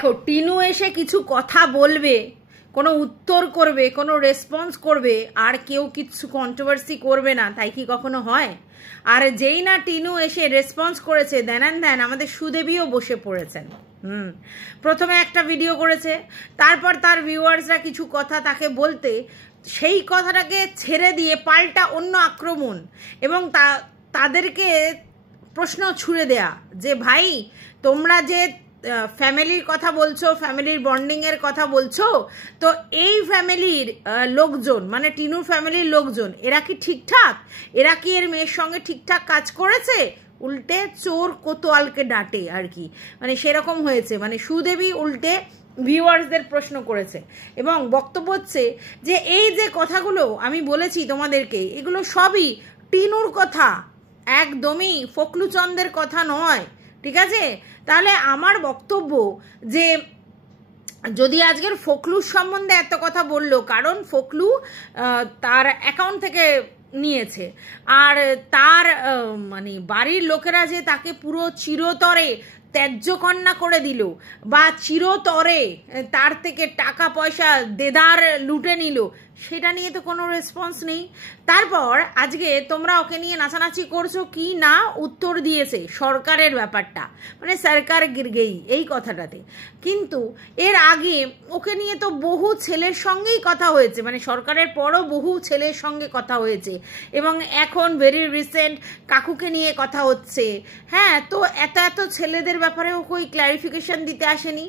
দেখো, টিনু এসে কিছু কথা বলবে, কোনো উত্তর করবে, কোনো রেসপন্স করবে, আর কেউ কিছু কন্ট্রোভার্সি করবে না, তাই কি কখনো হয়? আর যেই না টিনু এসে রেসপন্স করেছে, দেন আমাদের সুদেবীও বসে পড়েছেন। প্রথমে একটা ভিডিও করেছে, তারপর তার ভিউয়ার্সরা কিছু কথা তাকে বলতে, সেই কথাটাকে ছেড়ে দিয়ে পাল্টা অন্য আক্রমণ, এবং তাদেরকে প্রশ্ন ছুড়ে দেয়া যে ভাই, তোমরা যে ফ্যামিলির কথা বলছো, ফ্যামিলির বন্ডিংয়ের কথা বলছো, তো এই ফ্যামিলির লোকজন, মানে টিনুর ফ্যামিলির লোকজন, এরা কি ঠিকঠাক? এরা কি এর মেয়ের সঙ্গে ঠিকঠাক কাজ করেছে? উল্টে চোর কোতোয়ালকে ডাঁটে আর কি, মানে সেরকম হয়েছে। মানে সুদেবী উল্টে ভিউয়ার্সদের প্রশ্ন করেছে এবং বক্তব্য হচ্ছে যে এই যে কথাগুলো আমি বলেছি তোমাদেরকে, এগুলো সবই টিনুর কথা, একদমই ফকলুচন্দের কথা নয়, ঠিক আছে? তাহলে আমার বক্তব্য যে যদি আজকের ফকলুর সম্বন্ধে এত কথা বললো, কারণ ফকলু তার অ্যাকাউন্ট থেকে নিয়েছে, আর তার মানে বাড়ির লোকেরা যে তাকে পুরো চিরতরে ত্যায্য কন্যা করে দিল, বা চিরতরে তার থেকে টাকা পয়সা দেদার লুটে নিল, সেটা নিয়ে তো কোনো রেসপন্স নেই। তারপর আজকে তোমরা ওকে নিয়ে নাচানাচি করছো কি না, উত্তর দিয়েছে সরকারের ব্যাপারটা, মানে সরকার গিরগেই এই কথাটাতে। কিন্তু এর আগে ওকে নিয়ে তো বহু ছেলের সঙ্গেই কথা হয়েছে, মানে সরকারের পরও বহু ছেলের সঙ্গে কথা হয়েছে, এবং এখন ভেরি রিসেন্ট কাকুকে নিয়ে কথা হচ্ছে। হ্যাঁ, তো এত ছেলেদের ব্যাপারেও কই ক্ল্যারিফিকেশন দিতে আসেনি,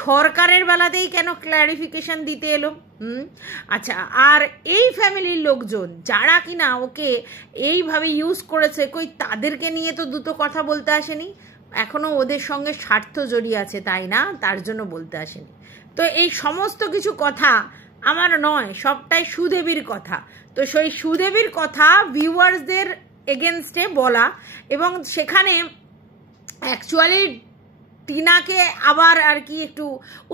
সরকারের বেলাতেই কেন ক্ল্যারিফিকেশন দিতে এলো? আচ্ছা, আর এই ফ্যামিলির লোকজন যারা কিনা ওকে এইভাবে ইউজ করেছে, কই তাদেরকে নিয়ে তো দুটো কথা বলতে আসেনি। এখনো ওদের সঙ্গে স্বার্থ জড়িয়ে আছে, তাই না? তার জন্য বলতে আসেনি। তো এই সমস্ত কিছু কথা আমার নয়, সবটাই সুদেবীর কথা। তো সেই সুদেবীর কথা ভিউয়ার্সদের এগেনস্টে বলা, এবং সেখানে অ্যাকচুয়ালি টিনাকে আবার আর কি একটু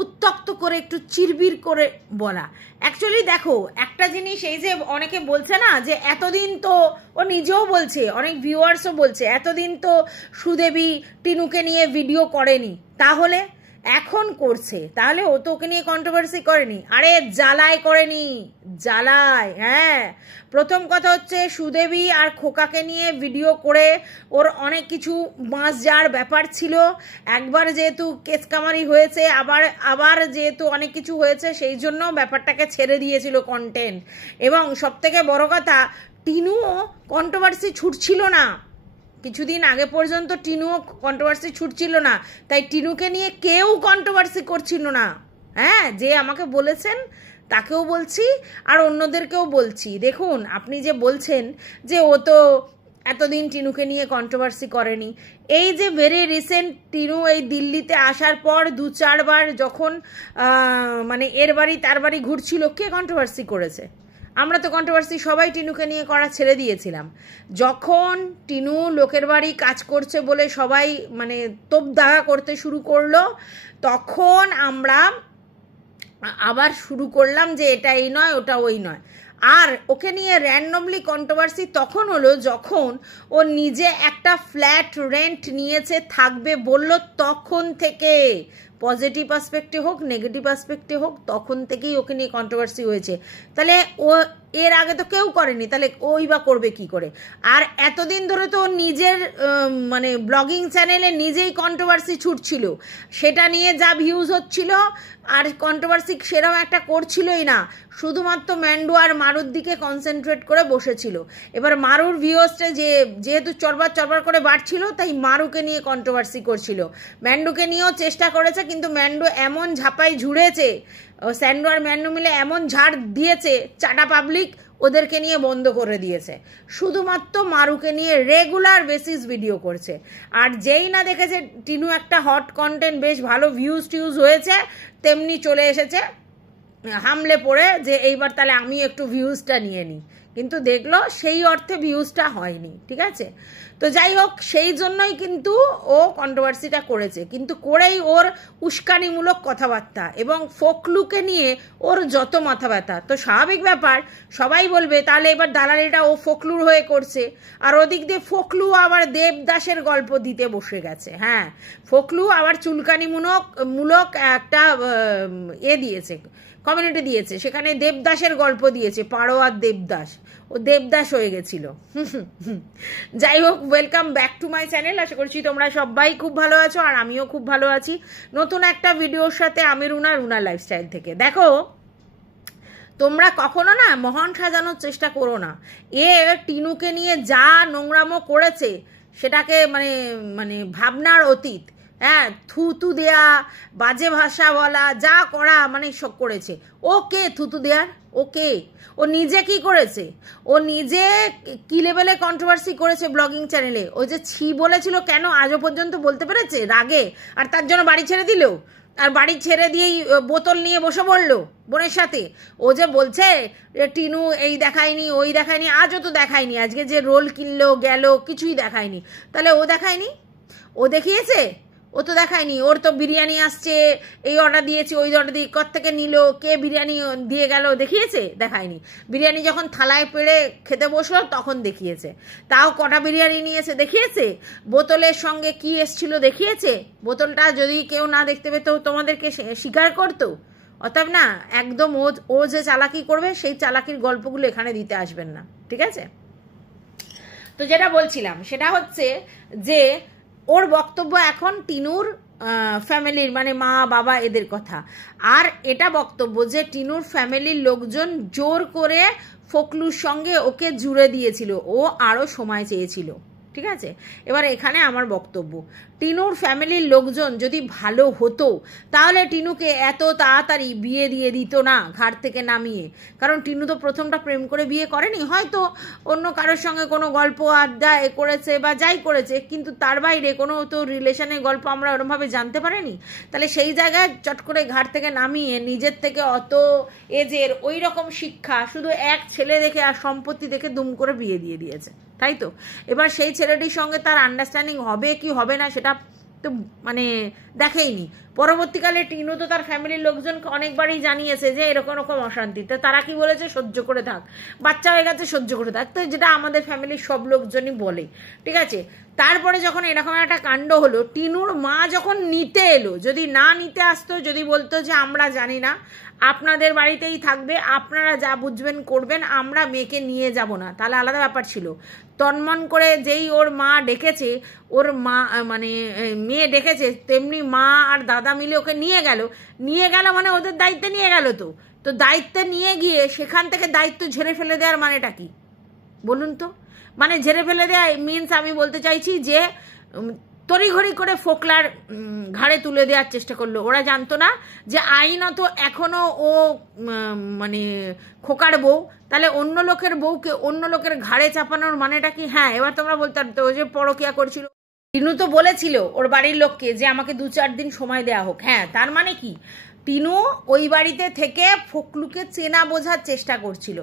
উত্তক্ত করে, একটু চিরবির করে বলা। অ্যাকচুয়ালি দেখো একটা জিনিস, এই যে অনেকে বলছে না যে এতদিন তো, ও নিজেও বলছে, অনেক ভিউয়ার্সও বলছে এতদিন তো সুদেবী টিনুকে নিয়ে ভিডিও করেনি, তাহলে এখন করছে, তাহলে ও তো ওকে নিয়ে কন্ট্রোভার্সি করেনি? আরে জ্বালায় করেনি, জ্বালায়। হ্যাঁ, প্রথম কথা হচ্ছে সুদেবী আর খোকাকে নিয়ে ভিডিও করে ওর অনেক কিছু বাঁশ যাওয়ার ব্যাপার ছিল। একবার যেহেতু কেস কামারি হয়েছে, আবার যেহেতু অনেক কিছু হয়েছে, সেই জন্য ব্যাপারটাকে ছেড়ে দিয়েছিল কন্টেন্ট। এবং সবথেকে বড় কথা, টিনুও কন্ট্রোভার্সি ছুটছিল না, কিছুদিন আগে পর্যন্ত টিনুও কন্ট্রোভার্সি ছুটছিল না, তাই টিনুকে নিয়ে কেউ কন্ট্রোভার্সি করছিল না। হ্যাঁ, যে আমাকে বলেছেন তাকেও বলছি আর অন্যদেরকেও বলছি, দেখুন আপনি যে বলছেন যে ও তো এতদিন টিনুকে নিয়ে কন্ট্রোভার্সি করেনি, এই যে ভেরি রিসেন্ট টিনু এই দিল্লিতে আসার পর 2-4 বার যখন মানে এর বাড়ি তার বাড়ি ঘুরছিল, কে কন্ট্রোভার্সি করেছে? আমরা তো কন্ট্রোভার্সি সবাই টিনুকে নিয়ে করা ছেড়ে দিয়েছিলাম। যখন টিনু লোকের বাড়ি কাজ করছে বলে সবাই মানে তোপদাগা করতে শুরু করলো, তখন আমরা আবার শুরু করলাম যে এটা এই নয়, ওটা ওই নয়। আর ওকে নিয়ে র্যান্ডমলি কন্ট্রোভার্সি তখন হলো যখন ও নিজে একটা ফ্ল্যাট রেন্ট নিয়েছে, থাকবে বললো, তখন থেকে পজিটিভ পার্সপেক্টিভ হোক নেগেটিভ পার্সপেক্টিভ হোক, তখন থেকেই ওকে নিয়ে কন্ট্রোভার্সি হয়েছে। তাহলে ও এর আগে তো কেউ করেনি, তাহলে ওই বা করবে কি করে? আর এতদিন ধরে তো নিজের মানে ব্লগিং চ্যানেলে নিজেই কন্ট্রোভার্সি ছুটছিল, সেটা নিয়ে যা ভিউজ হচ্ছিল, আর কন্ট্রোভার্সি সেরকম একটা করছিলই না, শুধুমাত্র ম্যান্ডু আর মারুর দিকে কনসেন্ট্রেট করে বসেছিল। এবার মারুর ভিউজটা যেহেতু চরবার করে বাড়ছিল, তাই মারুকে নিয়ে কন্ট্রোভার্সি করছিল। ম্যান্ডুকে নিয়েও চেষ্টা করেছে, কিন্তু ম্যান্ডু এমন ঝাঁপাই ঝুড়েছে, স্যান্ডু আর ম্যান্ডু মিলে এমন ঝাড় দিয়েছে, চাটা পাবলিক ওদেরকে নিয়ে বন্ধ করে দিয়েছে, শুধুমাত্র মারুকে নিয়ে রেগুলার বেসিস ভিডিও করছে। আর যেই না দেখেছে টিনু একটা হট কন্টেন্ট, বেশ ভালো ভিউজ হয়েছে, তেমনি চলে এসেছে হামলে পড়ে যে এইবার তাহলে আমি একটু ভিউজটা নিয়ে নিই। কিন্তু দেখলো সেই অর্থে ভিউজটা হয়নি, ঠিক আছে। তো যাই হোক, সেই জন্যই কিন্তু ও কন্ট্রোভার্সিটা করেছে, কিন্তু করেই ওর উস্কানিমূলক কথাবার্তা এবং ফোকলুকে নিয়ে ওর যত মাথা ব্যথা। তো স্বাভাবিক ব্যাপার, সবাই বলবে তাহলে এবার দালালিটা ও ফোকলুর হয়ে করছে, আর ওদিক দিয়ে ফোকলু আবার দেবদাসের গল্প দিতে বসে গেছে। হ্যাঁ, ফোকলু আবার চুলকানিমূলক একটা দিয়েছে, কমিউনিটি দিয়েছে, সেখানে দেবদাসের গল্প দিয়েছে, পারো আর দেবদাস, ও দেবদাস হয়ে গেছিল। যাই হোক, welcome back to my channel. আশা করছি তোমরা সবাই খুব ভালো আছো, আর আমিও খুব ভালো আছি নতুন একটা ভিডিওর সাথে। আমি রুনা লাইফস্টাইল থেকে। দেখো, তোমরা কখনো না মহান সাজানোর চেষ্টা করো না। টিনুকে নিয়ে যা নোংরামো করেছে সেটাকে মানে মানে ভাবনার অতীত। হ্যাঁ, থুতু দেয়া, বাজে ভাষা বলা, যা করা মানে সব করেছে। ওকে থুতু দেয়ার, ওকে ও নিজে কি করেছে? ও নিজে কি লেভেলে কন্ট্রোভার্সি করেছে ব্লগিং চ্যানেলে। ও যে ছি বলেছিল, কেন আজও পর্যন্ত বলতে পেরেছে রাগে? আর তার জন্য বাড়ি ছেড়ে দিল, আর বাড়ি ছেড়ে দিয়েই বোতল নিয়ে বসে পড়লো বোনের সাথে। ও যে বলছে টিনু এই দেখায়নি ওই দেখায়নি, আজও তো দেখায়নি। আজকে যে রোল কিনলো গেল, কিছুই দেখায়নি। তাহলে ও দেখায়নি? ও দেখিয়েছে? ও তো দেখায়নি। ওর তো বিরিয়ানি আসছে, এই অর্ডার দিয়েছি, ওই অর্ডার দিয়ে কত থেকে নিল, কে বিরিয়ানি দিয়ে গেল, দেখিয়েছে? দেখায়নি। বিরিয়ানি যখন থালায় পেড়ে খেতে বসলো তখন দেখিয়েছে। তাও কটা বিরিয়ানি নিয়েছে দেখিয়েছে? বোতলের সঙ্গে কি এসছিল দেখিয়েছে? বোতলটা যদি কেউ না দেখতে পেত তোমাদেরকে স্বীকার করতো? অতএব না, একদম ও যে চালাকি করবে সেই চালাকির গল্পগুলো এখানে দিতে আসবেন না, ঠিক আছে? তো যেটা বলছিলাম সেটা হচ্ছে যে ওর বক্তব্য এখন টিনুর ফ্যামিলির মানে মা বাবা এদের কথা। আর এটা বক্তব্য যে টিনুর ফ্যামিলির লোকজন জোর করে ফোকলুর সঙ্গে ওকে জুড়ে দিয়েছিল, ও আরও সময় চেয়েছিল, ঠিক আছে। এবার এখানে আমার বক্তব্য, টিনুর ফ্যামিলির লোকজন যদি ভালো হতো তাহলে টিনুকে এত তাড়াতাড়ি বিয়ে দিয়ে দিত না ঘাট থেকে নামিয়ে। কারণ টিনু তো প্রথমটা প্রেম করে বিয়ে করেনি, হয়তো অন্য কারোর সঙ্গে কোনো গল্প আড্ডা করেছে বা যাই করেছে, কিন্তু তার বাইরে কোনো তো রিলেশনের গল্প আমরা ওরমভাবে জানতে পারিনি। তাহলে সেই জায়গায় চট করে ঘাট থেকে নামিয়ে নিজের থেকে অত এজের ওই রকম শিক্ষা শুধু এক ছেলে দেখে আর সম্পত্তি দেখে দুম করে বিয়ে দিয়ে দিয়েছে, তাই তো? এবার সেই ছেলেটির সঙ্গে তার আন্ডারস্ট্যান্ডিং হবে কি হবে না সেটা তো মানে দেখেইনি। পরবর্তীকালে টিনু তো তার ফ্যামিলির লোকজনকে অনেকবারই জানিয়েছে যে এরকম এরকম অশান্তি। তো তারা কি বলেছে? সহ্য করে থাক, বাচ্চা হয়ে গেছে সহ্য করে থাক। তো যেটা আমাদের ফ্যামিলির সব লোকজনই বলে, ঠিক আছে। তারপরে যখন এরকম একটা কাণ্ড হলো, টিনুর মা যখন নিতে এলো, যদি না নিতে আসতো, যদি বলতো যে আমরা জানি না, আপনাদের বাড়িতেই থাকবে, আপনারা যা বুঝবেন করবেন, আমরা মেয়েকে নিয়ে যাব না, তাহলে আলাদা ব্যাপার ছিল। তন্মন করে যেই ওর মা ডেকেছে, ওর মা মানে মেয়ে ডেকেছে, তেমনি মা আর দাদা মিলে ওকে নিয়ে গেল মানে ওদের দায়িত্বে নিয়ে গেল। তো দায়িত্বে নিয়ে গিয়ে সেখান থেকে দায়িত্ব ঝেড়ে ফেলে দেওয়ার মানেটা কি বলুন তো? মানে ঝেড়ে ফেলে দেওয়া মিনস আমি বলতে চাইছি যে তড়িঘড়ি করে ফোকলার ঘাড়ে তুলে দেওয়ার চেষ্টা করলো। ওরা জানতো না যে আইনত এখনো ও মানে খোকার বউ, তাহলে অন্য লোকের বউকে অন্য লোকের ঘাড়ে চাপানোর মানেটা কি? হ্যাঁ, এবার তোমরা বলতে পারতো ও যে পরকিয়া করছিল। টিনু তো বলেছিল ওর বাড়ির লোককে যে আমাকে 2-4 দিন সময় দেওয়া হোক। হ্যাঁ, তার মানে কি টিনু ওই বাড়িতে থেকে ফোকলুকে চেনা বোঝার চেষ্টা করছিল।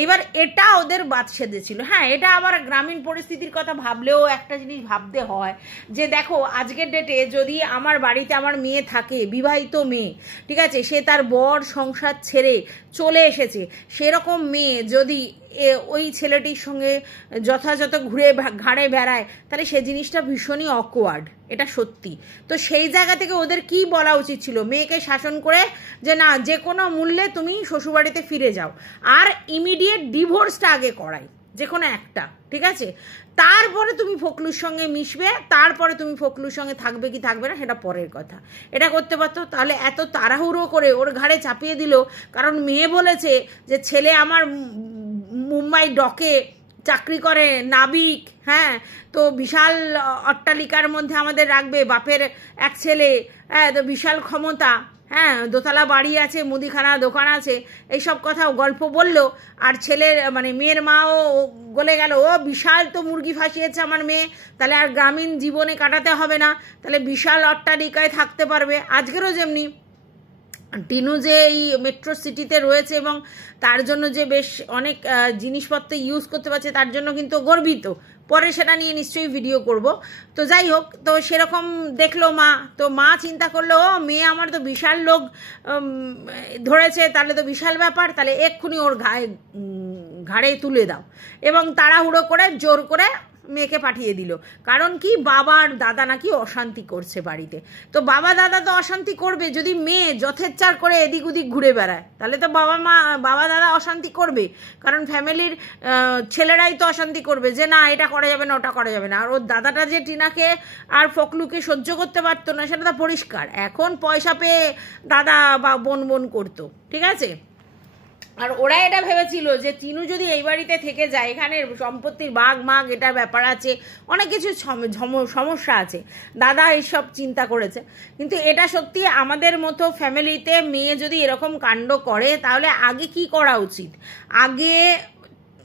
এইবার এটা ওদের বাদ সেধেছিল। হ্যাঁ, এটা আবার গ্রামীণ পরিস্থিতির কথা ভাবলেও একটা জিনিস ভাবতে হয় যে দেখো, আজকের ডেটে যদি আমার বাড়িতে আমার মেয়ে থাকে, বিবাহিত মেয়ে, ঠিক আছে, সে তার বর সংসার ছেড়ে চলে এসেছে, সেরকম মেয়ে যদি ওই ছেলেটির সঙ্গে যথাযথ ঘুরে ঘাড়ে বেড়ায়, তাহলে সে জিনিসটা ভীষণই অকওয়ার্ড, এটা সত্যি। তো সেই জায়গা থেকে ওদের কি বলা উচিত ছিল? মেয়েকে শাসন করে যে না, যে কোনো মূল্যে তুমি শ্বশুরবাড়িতে ফিরে যাও, আর ইমিডিয়েট ডিভোর্সটা আগে করাই, যে কোনো একটা, ঠিক আছে। তারপরে তুমি ফোকলুর সঙ্গে মিশবে, তারপরে তুমি ফোকলুর সঙ্গে থাকবে কি থাকবে না সেটা পরের কথা। এটা করতে পারতো। তাহলে এত তাড়াহুড়ো করে ওর ঘাড়ে চাপিয়ে দিল কারণ মেয়ে বলেছে যে ছেলে আমার মুম্বাই ডকে চাকরি করে, নাবিক, হ্যাঁ, তো বিশাল অট্টালিকার মধ্যে আমাদের রাখবে, বাপের এক ছেলে, হ্যাঁ, তো বিশাল ক্ষমতা, হ্যাঁ, দোতলা বাড়ি আছে, মুদিখানা দোকান আছে, এইসব কথা গল্প বললো। আর ছেলের মানে মেয়ের মাও গলে গেল, ও বিশাল তো মুরগি ফাঁসিয়েছে আমার মেয়ে, তাহলে আর গ্রামীণ জীবনে কাটাতে হবে না, তাহলে বিশাল অট্টালিকায় থাকতে পারবে। আজকেরও যেমনি টিনু যে এই মেট্রো সিটিতে রয়েছে এবং তার জন্য যে বেশ অনেক জিনিসপত্র ইউজ করতে পারছে তার জন্য কিন্তু গর্বিত। পরে সেটা নিয়ে নিশ্চয়ই ভিডিও করব। তো যাই হোক, তো সেরকম দেখলো মা, তো মা চিন্তা করলো ও মেয়ে আমার তো বিশাল লোক ধরেছে, তাহলে তো বিশাল ব্যাপার, তাহলে এক্ষুনি ওর ঘাড়ে তুলে দাও, এবং তাড়াহুড়ো করে জোর করে মেয়েকে পাঠিয়ে দিল। কারণ কি, বাবা আর দাদা নাকি অশান্তি করছে বাড়িতে। তো বাবা দাদা তো অশান্তি করবে, যদি মেয়ে যথেচ্ছার করে এদিক ওদিক ঘুরে বেড়ায় তাহলে তো বাবা দাদা অশান্তি করবে, কারণ ফ্যামিলির ছেলেরাই তো অশান্তি করবে যে না এটা করা যাবে না ওটা করা যাবে না। আর ওর দাদাটা যে টিনাকে আর ফকলুকে সহ্য করতে পারতো না সেটা তো পরিষ্কার। এখন পয়সা পেয়ে দাদা বা বোন করতো, ঠিক আছে। আর ওরা এটা ভেবেছিল যে টিনু যদি এই বাড়িতে থেকে যায়, এখানে সম্পত্তির মাগ এটার ব্যাপার আছে, অনেক কিছু সমস্যা আছে, দাদা এইসব চিন্তা করেছে। কিন্তু এটা সত্যি আমাদের মতো ফ্যামিলিতে মেয়ে যদি এরকম কাণ্ড করে তাহলে আগে কি করা উচিত, আগে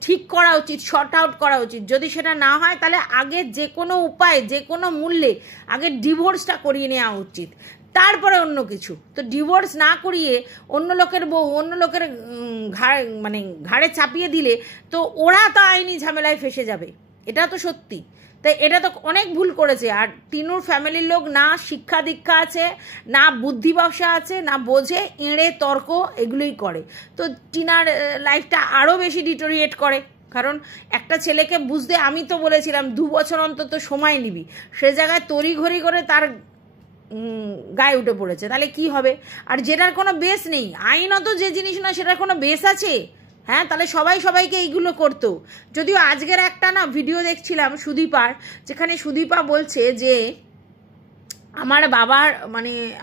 ঠিক করা উচিত, শর্ট আউট করা উচিত। যদি সেটা না হয় তাহলে আগে যে কোনো উপায় যে কোনো মূল্যে আগে ডিভোর্সটা করিয়ে নেওয়া উচিত, তারপরে অন্য কিছু। তো ডিভোর্স না করিয়ে অন্য লোকের বউ অন্য লোকের ঘাড়ে চাপিয়ে দিলে তো ওরা তো আইনি ঝামেলায় ফেসে যাবে, এটা তো সত্যি। তাই এটা তো অনেক ভুল করেছে। আর টিনুর ফ্যামিলির লোক না শিক্ষা দীক্ষা আছে, না বুদ্ধি ব্যবসা আছে, না বোঝে, এঁড়ে তর্ক এগুলোই করে। তো টিনার লাইফটা আরও বেশি ডিটোরিয়েট করে। কারণ একটা ছেলেকে বুঝতে, আমি তো বলেছিলাম 2 বছর অন্তত সময় নিবি, সে জায়গায় তড়িঘড়ি করে তার গায়ে উঠে পড়েছে, তাহলে কি হবে। আর যেটার কোনো বেস নেই, আইনত যে জিনিস না সেটার কোনো বেস আছে, হ্যাঁ, তাহলে সবাইকে এইগুলো করতো। যদিও আজকের একটা না ভিডিও দেখছিলাম সুদীপার, যেখানে সুদীপা বলছে যে আমার বাবার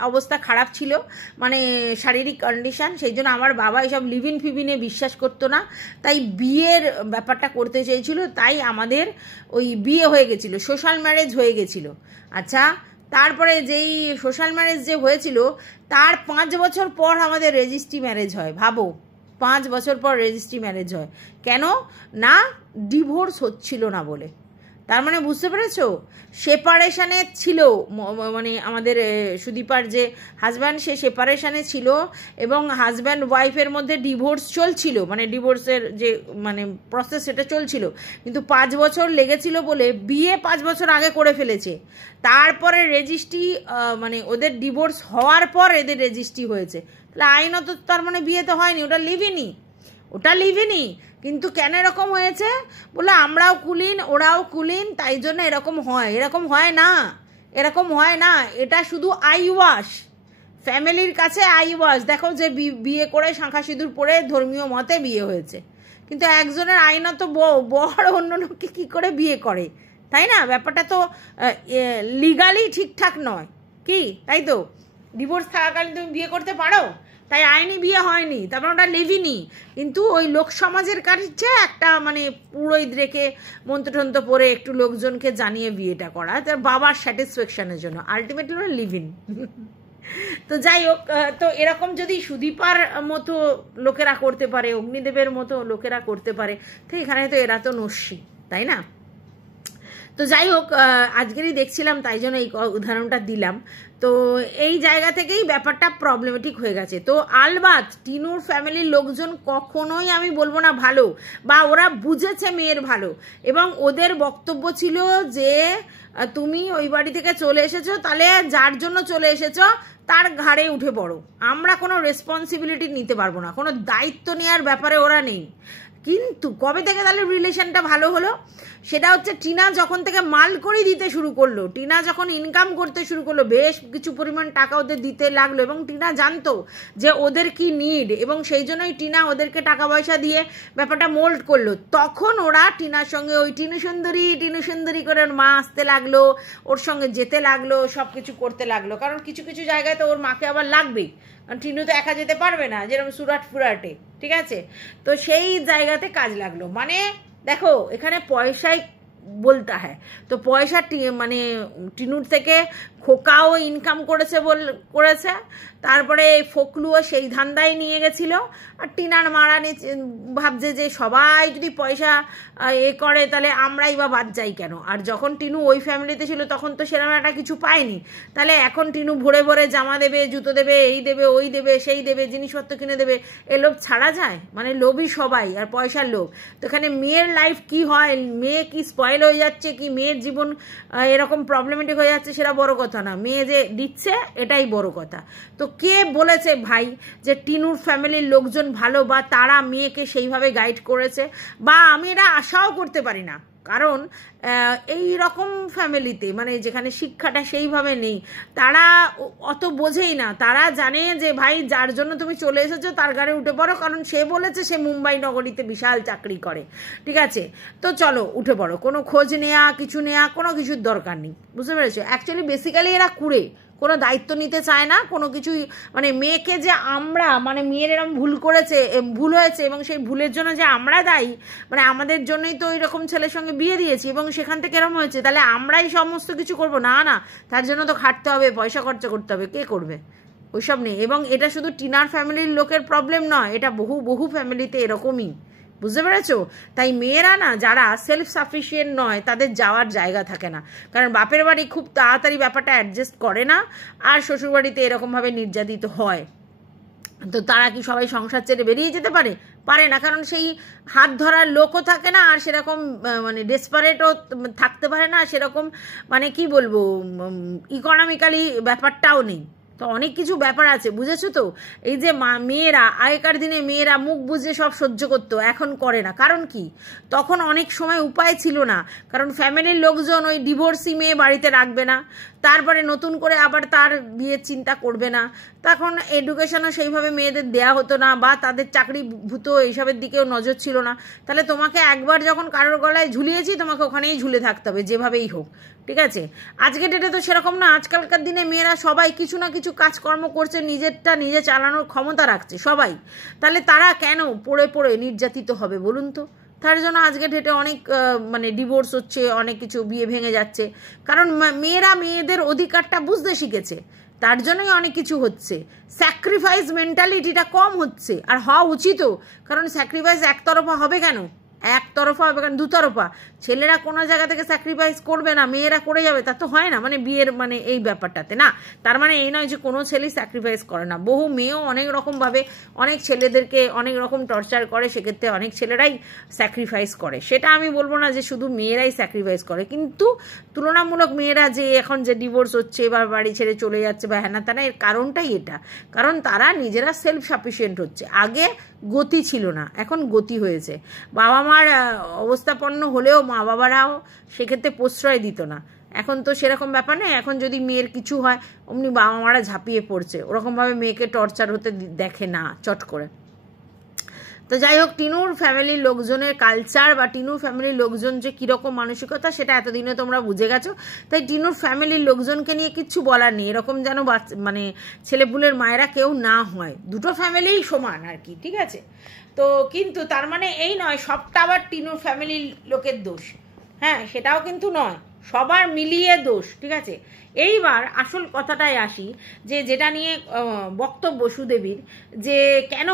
অবস্থা খারাপ ছিল, শারীরিক কন্ডিশন, সেই জন্য আমার বাবা এইসব লিভিন ফিভিনে বিশ্বাস করতো না, তাই বিয়ের ব্যাপারটা করতে চেয়েছিল, তাই আমাদের ওই বিয়ে হয়ে গেছিল, সোশ্যাল ম্যারেজ হয়ে গেছিল। আচ্ছা, তারপরে যেই সোশ্যাল ম্যারেজ যে হয়েছিল তার 5 বছর পর আমাদের রেজিস্ট্রি ম্যারেজ হয়। ভাবো, 5 বছর পর রেজিস্ট্রি ম্যারেজ হয়, কেন না? ডিভোর্স হচ্ছিল না বলে। তার মানে বুঝতে পেরেছো, সেপারেশনে ছিল, আমাদের সুদীপার যে হাজব্যান্ড সে সেপারেশনে ছিল এবং হাজব্যান্ড ওয়াইফের মধ্যে ডিভোর্স চলছিল, ডিভোর্সের যে প্রসেস সেটা চলছিল, কিন্তু 5 বছর লেগেছিল বলে বিয়ে 5 বছর আগে করে ফেলেছে। তারপরে রেজিস্ট্রি ওদের ডিভোর্স হওয়ার পর এদের রেজিস্ট্রি হয়েছে, তাহলে আইনত তার বিয়ে তো হয়নি, ওটা লিভিনি। কিন্তু কেন এরকম হয়েছে? বলে আমরাও কুলিন ওরাও কুলিন, তাই জন্য এরকম হয়। এরকম হয় না, এটা শুধু আইওয়াশ, ফ্যামিলির কাছে আইওয়াশ। দেখো যে বিয়ে করে শাঁখা সিঁদুর পরে ধর্মীয় মতে বিয়ে হয়েছে, কিন্তু একজনের আইনত বর অন্য লোককে কী করে বিয়ে করে, তাই না? ব্যাপারটা তো লিগালি ঠিকঠাক নয় কি, তাই তো? ডিভোর্স থাকাকালীন তুমি বিয়ে করতে পারো, তাই আইনি বিয়ে হয়নি, তারপর ওটা লিভিনি। কিন্তু ওই লোক সমাজের কাছে একটা পুরোহিত রেখে মন্ত্রতন্ত্র পরে একটু লোকজনকে জানিয়ে বিয়েটা করা, তার বাবার স্যাটিসফ্যাকশনের জন্য, আলটিমেটলি ওটা লিভিন। তো যাই হোক, তো এরকম যদি সুদীপার মতো লোকেরা করতে পারে, অগ্নিদেবের মতো লোকেরা করতে পারে, তো এখানে তো এরা তো নস্যি, তাই না? তো যাই হোক, আজকেরই দেখছিলাম তাই জন্য এই উদাহরণটা দিলাম। তো এই জায়গা থেকেই ব্যাপারটা প্রবলেমেটিক হয়ে গেছে। তো আলবাত টিনুর ফ্যামিলির লোকজন কখনোই আমি বলবো না ভালো, বা ওরা বুঝেছে মেয়ের ভালো, এবং ওদের বক্তব্য ছিল যে তুমি ওই বাড়ি থেকে চলে এসেছো, তাহলে যার জন্য চলে এসেছো তার ঘাড়ে উঠে পড়ো, আমরা কোনো রেসপন্সিবিলিটি নিতে পারবো না, কোনো দায়িত্ব নেওয়ার ব্যাপারে ওরা নেই। কিন্তু কবে থেকে তাহলে রিলেশনটা ভালো হলো? সেটা হচ্ছে টিনা যখন থেকে মাল করে দিতে শুরু করলো, টিনা যখন ইনকাম করতে শুরু করলো, বেশ কিছু পরিমাণ টাকা ওদের দিতে লাগলো, এবং টিনা জানতো যে ওদের কি নিড, এবং সেই জন্যই টিনা ওদেরকে টাকা পয়সা দিয়ে ব্যাপারটা মোল্ড করলো। তখন ওরা টিনার সঙ্গে ওই টিনু সুন্দরী করে ওর মা আসতে লাগলো, ওর সঙ্গে যেতে লাগলো, সব কিছু করতে লাগলো। কারণ কিছু কিছু জায়গায় তো ওর মাকে আবার লাগবেই, কারণ টিনু তো একা যেতে পারবে না, যেরকম ফুরাটে, ঠিক আছে? তো সেই জায়গাতে কাজ লাগলো। দেখো, এখানে পয়সাই বলতা হ্যাঁ, তো পয়সা টিনুর থেকে খোকাও ইনকাম করেছে, তারপরে ফকলুও সেই ধান্দায় নিয়ে গেছিল, আর টিনার মারা ভাবছে যে সবাই যদি পয়সা করে তাহলে আমরাই বা বাদ যাই কেন। আর যখন টিনু ওই ফ্যামিলিতে ছিল তখন তো সেরকম একটা কিছু পায়নি, তাহলে এখন টিনু ভরে ভরে জামা দেবে, জুতো দেবে, এই দেবে, ওই দেবে, সেই দেবে, জিনিসপত্র কিনে দেবে, এ লোভ ছাড়া যায়? মানে লোভই সবাই, আর পয়সার লোভ। তো এখানে মেয়ের লাইফ কি হয়, মেয়ে কি স্পয়েল হয়ে যাচ্ছে, কি মেয়ের জীবন এরকম প্রবলেমেটিক হয়ে যাচ্ছে সেটা বড় কথা না, মেয়ে যে দিচ্ছে এটাই বড় কথা। তো কে বলেছে ভাই যে টিনুর ফ্যামিলির লোকজন ভালো বা তারা মেয়েকে সেইভাবে গাইড করেছে? বা আমি এটা আশাও করতে পারি না, কারণ এই রকম ফ্যামিলিতে মানে যেখানে শিক্ষাটা সেইভাবে নেই, তারা অত বোঝেই না। তারা জানে যে ভাই যার জন্য তুমি চলে এসেছো তার গাড়ি উঠে পড়ো, কারণ সে বলেছে সে মুম্বাই নগরীতে বিশাল চাকরি করে, ঠিক আছে, তো চলো উঠে পড়ো, কোনো খোঁজ নেওয়া কিছু নেওয়া কোনো কিছুর দরকার নেই, বুঝতে পেরেছো? অ্যাকচুয়ালি বেসিক্যালি এরা কুড়ে, কোনো দায়িত্ব নিতে চায় না কোনো কিছুই। মানে মেয়েকে যে আমরা মানে মেয়ের এরকম ভুল হয়েছে এবং সেই ভুলের জন্য যে আমরা দায়ী, মানে আমাদের জন্যই তো এরকম ছেলের সঙ্গে বিয়ে দিয়েছি এবং সেখান থেকে এরকম হয়েছে, তাহলে আমরাই সমস্ত কিছু করব না? না, তার জন্য তো খাটতে হবে, পয়সা খরচা করতে হবে, কে করবে? ওইসব নেই। এবং এটা শুধু টিনার ফ্যামিলির লোকের প্রবলেম নয়, এটা বহু ফ্যামিলিতে এরকমই, বুঝতে পেরেছো? তাই মেয়েরা না যারা সেলফ সাফিসিয়েন্ট নয় তাদের যাওয়ার জায়গা থাকে না, কারণ বাপের বাড়ি খুব তাড়াতাড়ি ব্যাপারটা অ্যাডজাস্ট করে না, আর শ্বশুরবাড়িতে এরকমভাবে নির্যাতিত হয়। তো তারা কি সবাই সংসার ছেড়ে বেরিয়ে যেতে পারে না, কারণ সেই হাত ধরার লোকও থাকে না, আর সেরকম মানে ডেসপারেটও থাকতে পারে না, সেরকম মানে কি বলবো ইকোনমিক্যালি ব্যাপারটাও নেই। তো অনেক কিছু ব্যাপার আছে, বুঝেছো তো? এই যে মেয়েরা আগেকার দিনে মেয়েরা মুখ বুঝে সব সহ্য করতো, এখন করে না। কারণ কি? তখন অনেক সময় উপায় ছিল না, কারণ ফ্যামিলির লোকজন ওই ডিভোর্সি মেয়ে বাড়িতে রাখবে না, তারপরে নতুন করে আবার তার বিয়ের চিন্তা করবে না, তখন এডুকেশনও সেইভাবে মেয়েদের দেয়া হতো না, বা তাদের চাকরি ভূত এইসবের দিকেও নজর ছিল না। তাহলে তোমাকে একবার যখন কারোর গলায় ঝুলিয়েছি তোমাকে ওখানেই ঝুলে থাকতে হবে যেভাবেই হোক, ঠিক আছে? আজকে ডেটে তো সেরকম না, আজকালকার দিনে মেয়েরা সবাই কিছু না কিছু কাজকর্ম করছে, নিজেরটা নিজে চালানোর ক্ষমতা রাখছে সবাই, তাহলে তারা কেন পড়ে পড়ে নির্যাতিত হবে বলুন তো? তার জন্য আজকে ডেটে অনেক মানে ডিভোর্স হচ্ছে, অনেক কিছু বিয়ে ভেঙে যাচ্ছে, কারণ মেয়েরা মেয়েদের অধিকারটা বুঝতে শিখেছে, তার জন্যই অনেক কিছু হচ্ছে। স্যাক্রিফাইস মেন্টালিটিটা কম হচ্ছে, আর হওয়া উচিতও, কারণ স্যাক্রিফাইস একতরফা হবে কেন? একতরফা হবে কারণ দুতরফা। ছেলেরা কোনো জায়গা থেকে স্যাক্রিফাইস করবে না, মেয়েরা করে যাবে, তা তো হয় না, মানে বিয়ের মানে এই ব্যাপারটাতে না। তার মানে এই নয় যে কোনো ছেলেই স্যাক্রিফাইস করে না, বহু মেয়েও অনেক রকমভাবে অনেক ছেলেদেরকে অনেক রকম টর্চার করে, সেক্ষেত্রে অনেক ছেলেরাই স্যাক্রিফাইস করে। সেটা আমি বলবো না যে শুধু মেয়েরাই স্যাক্রিফাইস করে, কিন্তু তুলনামূলক মেয়েরা যে এখন যে ডিভোর্স হচ্ছে বা বাড়ি ছেড়ে চলে যাচ্ছে বা হ্যানা ত্যানা, এর কারণটাই এটা, কারণ তারা নিজেরা সেলফ সাফিসিয়েন্ট হচ্ছে। আগে গতি ছিল না, এখন গতি হয়েছে। বাবা মার অবস্থাপন্ন হলেও মা বাবারাও সেক্ষেত্রে প্রশ্রয় দিত না, এখন তো সেরকম ব্যাপার নেই। এখন যদি মেয়ের কিছু হয় অমনি বাবা মারা ঝাঁপিয়ে পড়ছে, ওরকমভাবে মেয়েকে টর্চার হতে দেখে না চট করে। তো যাই হোক, টিনুর ফ্যামিলির লোকজনের কালচার বা টিনুর ফ্যামিলির লোকজন যে কীরকম মানসিকতা সেটা এতদিনে তোমরা বুঝে গেছো। তাই টিনুর ফ্যামিলির লোকজনকে নিয়ে কিচ্ছু বলার নেই, এরকম যেন মানে ছেলেপুলের মায়েরা কেউ না হয়, দুটো ফ্যামিলিই সমান আর কি, ঠিক আছে? তো কিন্তু তার মানে এই নয় সবটা আবার টিনুর ফ্যামিলির লোকের দোষ, হ্যাঁ সেটাও কিন্তু নয়, সবার মিলিয়ে দোষ, ঠিক আছে? এইবার আসল কথাটায় আসি, যে যেটা নিয়ে বক্তব্য সুদেবীর, যে কেন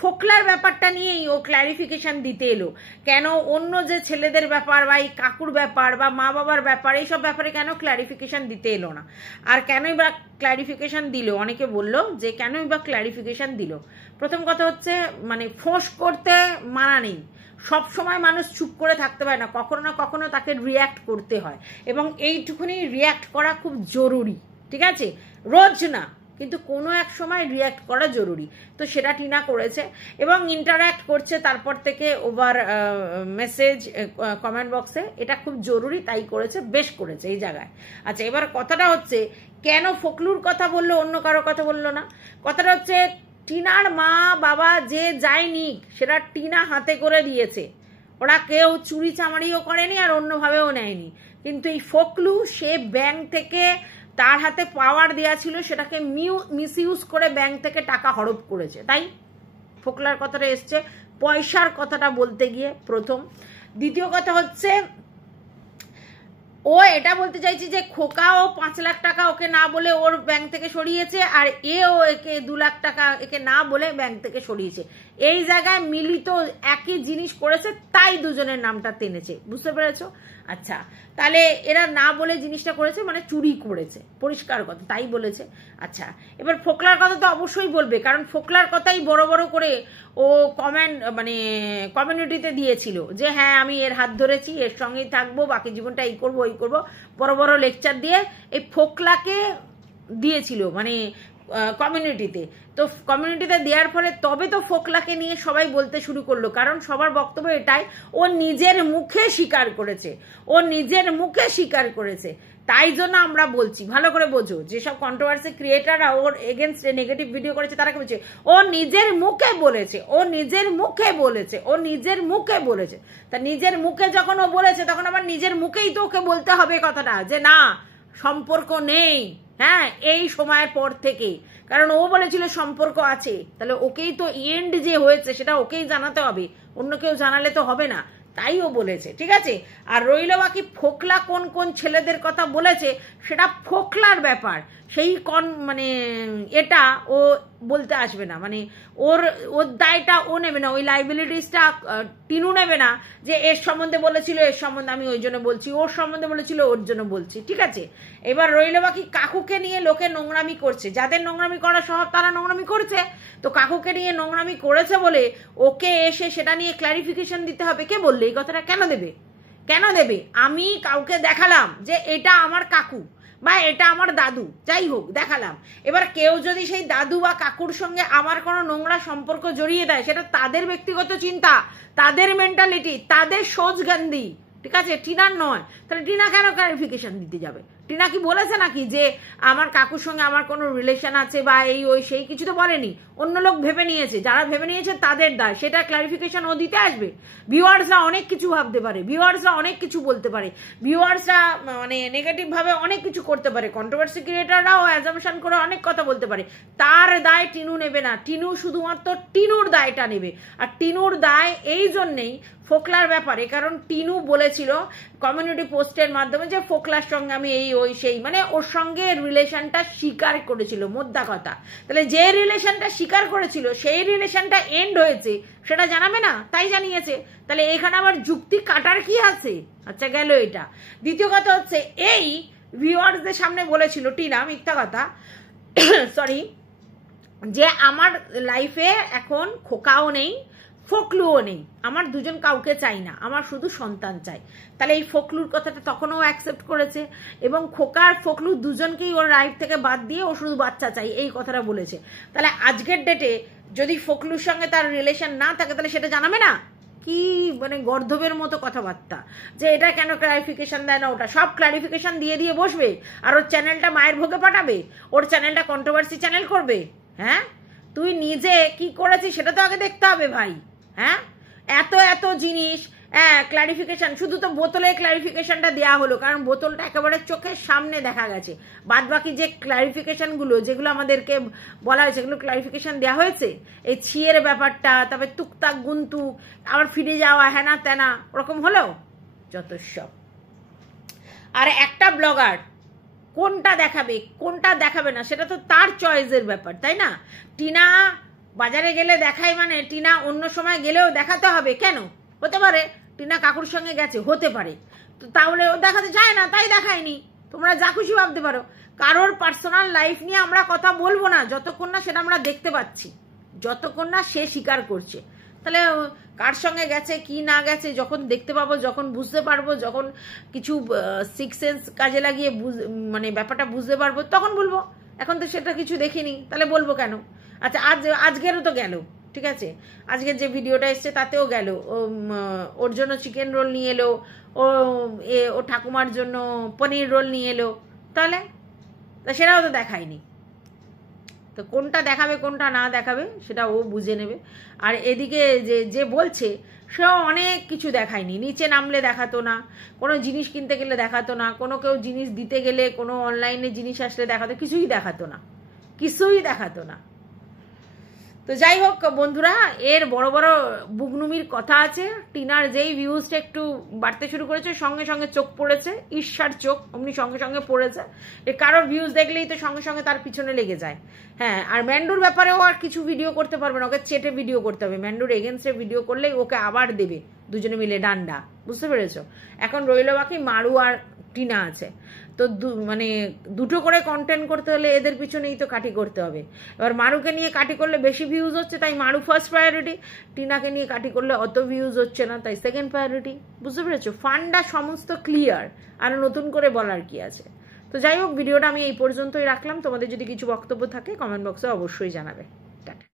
ফোকলার ব্যাপারটা নিয়েই ও ক্ল্যারিফিকেশন দিতে এলো, কেন অন্য যে ছেলেদের ব্যাপার বা এই কাকুর ব্যাপার বা মা বাবার ব্যাপার এইসব ব্যাপারে কেন ক্ল্যারিফিকেশন দিতে এলো না, আর কেনই বা ক্ল্যারিফিকেশন দিল? অনেকে বললো যে কেনই বা ক্ল্যারিফিকেশন দিল। প্রথম কথা হচ্ছে মানে ফোঁস করতে মানা নেই, সব সময় মানুষ চুপ করে থাকতে পারে না, কখনো না কখনো তাকে রিয়্যাক্ট করতে হয়, এবং এইটুকুনি রিয়্যাক্ট করা খুব জরুরি, ঠিক আছে? রোজ না, কিন্তু কোনো এক সময় রিয়্যাক্ট করা জরুরি। তো সেটা টিনা করেছে এবং ইন্টারঅ্যাক্ট করছে তারপর থেকে ওভার মেসেজ কমেন্ট বক্সে, এটা খুব জরুরি, তাই করেছে, বেশ করেছে এই জায়গায়। আচ্ছা, এবার কথাটা হচ্ছে কেন ফকলুর কথা বললো, অন্য কারো কথা বললো না? কথাটা হচ্ছে টিনার মা বাবা যে যায়নি সেটা টিনা হাতে করে দিয়েছে, ওরা কেউ চুরি চামারিও করেনি আর অন্যভাবেও নেয়নি, কিন্তু এই ফকলু সে ব্যাংক থেকে তার হাতে পাওয়ার দেওয়া ছিল, সেটাকে মিসইউজ করে ব্যাংক থেকে টাকা হড়প করেছে, তাই ফোকলার কথাটা এসছে পয়সার কথাটা বলতে গিয়ে প্রথম। দ্বিতীয় কথা হচ্ছে ও এটা বলতে চাইছে যে খোকা ও 5 লাখ টাকা ওকে না বলে ওর ব্যাংক থেকে সরিয়েছে, আর ও একে 2 লাখ টাকা একে না বলে ব্যাংক থেকে সরিয়েছে। এই জায়গায় মিলিত একই জিনিস করেছে, তাই দুজনের নামটা টেনেছে, বুঝতে পেরেছো? আচ্ছা, তাহলে এরা না বলে জিনিসটা করেছে মানে চুরি করেছে, পরিষ্কার কথা, তাই বলেছে। আচ্ছা, এবার ফোকলার কথা তো অবশ্যই বলবে, কারণ ফোকলার কথাই বড় বড় করে ও কমেন্ট মানে কমিউনিটিতে দিয়েছিল যে হ্যাঁ আমি এর হাত ধরেছি, এর সঙ্গেই থাকবো, বাকি জীবনটা এই করবো ওই করবো, বড় বড় লেকচার দিয়ে এই ফোকলাকে দিয়েছিল মানে কমিউনিটিতে। তো কমিউনিটিতে দেওয়ার ফলে তবে তো ফোকলাকে নিয়ে সবাই বলতে শুরু করলো, কারণ সবার বক্তব্য এটাই, ও নিজের মুখে স্বীকার করেছে, ও নিজের মুখে স্বীকার করেছে। তাই জন্য আমরা বলছি, ভালো করে বোঝো, যেসব কন্ট্রোভার্সি ক্রিয়েটাররা ওর এগেনস্টে নেগেটিভ ভিডিও করেছে তারা কি বলছে, ও নিজের মুখে বলেছে, ও নিজের মুখে বলেছে, ও নিজের মুখে বলেছে। তা নিজের মুখে যখন ও বলেছে তখন আবার নিজের মুখেই তো ওকে বলতে হবে কথাটা যে না সম্পর্ক নেই, হ্যাঁ এই সময়ের পর থেকে, কারণ ও বলেছিল সম্পর্ক আছে, তাহলে ওকেই তো এন্ড যে হয়েছে সেটা ওকেই জানাতে হবে, অন্য কেউ জানালে তো হবে না, তাই ও বলেছে, ঠিক আছে। আর রইল বাকি ফোকলা কোন কোন ছেলেদের কথা বলেছে সেটা ফোকলার ব্যাপার, সেই মানে এটা ও বলতে আসবে না, মানে ওর দায়টা ও নেবে না, ওই লাইবিলিটিসটা টিনু নেবে না যে এর সম্বন্ধে বলেছিল এর সম্বন্ধে আমি ওই জন্য বলছি, ওর সম্বন্ধে বলেছিল ওর জন্য বলছি, ঠিক আছে। এবার রইল বাকি কাকুকে নিয়ে লোকে নোংরামি করছে, যাদের নোংরামি করা স্বভাব তারা নোংরামি করছে, তো কাকুকে নিয়ে নোংরামি করেছে বলে ওকে এসে সেটা নিয়ে ক্লারিফিকেশন দিতে হবে। কে বললে এই কথাটা? কেন দেবে, কেন দেবে? আমি কাউকে দেখালাম যে এটা আমার কাকু বা এটা আমার দাদু, যাই হোক দেখালাম, এবার কেউ যদি সেই দাদু বা কাকুর সঙ্গে আমার কোনো নোংরা সম্পর্ক জড়িয়ে দেয় সেটা তাদের ব্যক্তিগত চিন্তা, তাদের মেন্টালিটি, তাদের সোজগান্দি, ঠিক আছে, টিনার নয়। তাহলে টিনা কেন ক্লারিফিকেশন দিতে যাবে? টিনা কি বলেছে নাকি যে আমার কাকুর সঙ্গে আমার কোনো রিলেশন আছে বা এই ওই সেই কিছু তো বলেনি, অন্য লোক ভেবে নিয়েছে, যারা ভেবে নিয়েছে তাদের দায়, সেটা ক্লারিফিকেশন ও দিতে আসবে। ভিউয়ার্সরা অনেক কিছু ভাবতে পারে, ভিউয়ার্সরা অনেক কিছু বলতে পারে, ভিউয়ার্সরা মানে নেগেটিভ ভাবে অনেক কিছু করতে পারে, কন্ট্রোভার্সি ক্রিয়েটাররাও অ্যাজাম্পশন করে অনেক কথা বলতে পারে, তার দায় টিনু নেবে না, টিনু শুধুমাত্র টিনুর দায়টা নেবে। আর টিনুর দায় এই জন্যেই ফোকলার ব্যাপারে, কারণ টিনু বলেছিল কমিউনিটি পোস্টের মাধ্যমে যে ফোকলার সঙ্গে আমি এই ওই সেই, মানে ওর সঙ্গে রিলেশনটা স্বীকার করেছিল, মোদ্দা কথা। তাহলে যে রিলেশনটা স্বীকার করেছিল সেই রিলেশনটা এন্ড হয়েছে সেটা জানাবে না, তাই জানিয়েছে। তাহলে এখানে আবার যুক্তি কাটার কি আছে? আচ্ছা গেল এটা। দ্বিতীয় কথা হচ্ছে এই ভিউয়ার্সদের সামনে বলেছিল টিনা, মিথ্যা কথা, সরি, যে আমার লাইফে এখন খোকাও নেই ফোকলুও নেই, আমার দুজন কাউকে চাই না, আমার শুধু সন্তান চাই। তাহলে এই ফোকলুর কথাটা তখনও অ্যাকসেপ্ট করেছে, এবং খোকা আর ফোকলু দুজনকেই ওর লাইফ থেকে বাদ দিয়ে ও শুধু বাচ্চা চাই এই কথাটা বলেছে। তাহলে আজকের ডেটে যদি ফোকলুর সঙ্গে তার রিলেশন না থাকে তাহলে সেটা জানাবে না? কি মানে গর্ধবের মতো কথাবার্তা, যে এটা কেন ক্লারিফিকেশন দেয় না, ওটা সব ক্লারিফিকেশন দিয়ে দিয়ে বসবে, আর ওর চ্যানেলটা মায়ের ভোগে পাঠাবে, ওর চ্যানেলটা কন্ট্রোভার্সি চ্যানেল করবে। হ্যাঁ, তুই নিজে কি করেছিস সেটা তো আগে দেখতে হবে ভাই। হ্যাঁ, এত এত জিনিস, হ্যাঁ ক্লারিফিকেশন, শুধু তো বোতলের ক্লারিফিকেশনটা দেওয়া হলো, কারণ বোতলটা একেবারে চোখের সামনে দেখা গেছে, বাদ বাকি যে ক্লারিফিকেশনগুলো যেগুলো আমাদেরকে বলা হয়েছে সেগুলো ক্লারিফিকেশন দেওয়া হয়েছে। এই ছিয়ের ব্যাপারটা, তবে টুকটাক গুনতুক আবার ফিরে যাওয়া, হ্যানা ত্যানা, ওরকম হলো যত সব। আর একটা ব্লগার কোনটা দেখাবে কোনটা দেখাবে না সেটা তো তার চয়েসের ব্যাপার, তাই না? টিনা বাজারে গেলে দেখায় মানে টিনা অন্য সময় গেলেও দেখাতে হবে কেন? হতে পারে টিনা কাকুর সঙ্গে গেছে, হতে পারে, তো তাহলে ও দেখাতে চায় না তাই দেখায়নি, তোমরা যা খুশি ভাবতে পারো। কারোর পার্সোনাল লাইফ নিয়ে আমরা কথা বলবো না যতক্ষণ না সেটা আমরা দেখতে পাচ্ছি, যতক্ষণ না সে স্বীকার করছে। তাহলে কার সঙ্গে গেছে কি না গেছে যখন দেখতে পাবো, যখন বুঝতে পারবো, যখন কিছু সিক্স সেন্স কাজে লাগিয়ে মানে ব্যাপারটা বুঝতে পারবো তখন বলবো, এখন তো সেটা কিছু দেখিনি তাহলে বলবো কেন? আচ্ছা আজকেরও তো গেল, ঠিক আছে, আজকের যে ভিডিওটা এসছে তাতেও গেল, ওর জন্য চিকেন রোল নিয়ে এলো, ও ঠাকুমার জন্য পনির রোল নিয়ে এলো, তাহলে সেটাও তো দেখায়নি। তো কোনটা দেখাবে কোনটা না দেখাবে সেটা ও বুঝে নেবে। আর এদিকে যে বলছে সেও অনেক কিছু দেখায়নি, নিচে নামলে দেখাতো না, কোনো জিনিস কিনতে গেলে দেখাতো না, কোনো কেউ জিনিস দিতে গেলে, কোনো অনলাইনে জিনিস আসলে দেখাতো, কিছুই দেখাতো না, কিছুই দেখাতো না। তো যাই হোক বন্ধুরা, এর বড় বড় বুকনুমির কথা আছে। টিনার যেই ভিউজটা একটু বাড়তে শুরু করেছে, সঙ্গে সঙ্গে চোখ পড়েছে, ঈর্ষার চোখ অমনি সঙ্গে সঙ্গে পড়েছে। কারোর ভিউজ দেখলেই তো সঙ্গে সঙ্গে তার পিছনে লেগে যায়। হ্যাঁ, আর ম্যান্ডুর ব্যাপারেও আর কিছু ভিডিও করতে পারবে না, ওকে চেটে ভিডিও করতে হবে। ম্যান্ডুর এগেনস্টে ভিডিও করলেই ওকে আবার দেবে দুজনে মিলে ডান্ডা, বুঝতে পেরেছো? এখন রইল বাকি মারু আর টিনা আছে। তো মানে দুটো করে কন্টেন্ট করতে হলে এদের পিছনেই তো কাটি করতে হবে। এবার মারুকে নিয়ে কাটি করলে বেশি ভিউজ হচ্ছে, তাই মারু ফার্স্ট প্রায়োরিটি। টিনাকে নিয়ে কাটি করলে অত ভিউজ হচ্ছে না, তাই সেকেন্ড প্রায়োরিটি। বুঝতে পেরেছো? ফান্ডা সমস্ত ক্লিয়ার, আর নতুন করে বলার কি আছে। তো যাই হোক, ভিডিওটা আমি এই পর্যন্তই রাখলাম। তোমাদের যদি কিছু বক্তব্য থাকে কমেন্ট বক্সে অবশ্যই জানাবে।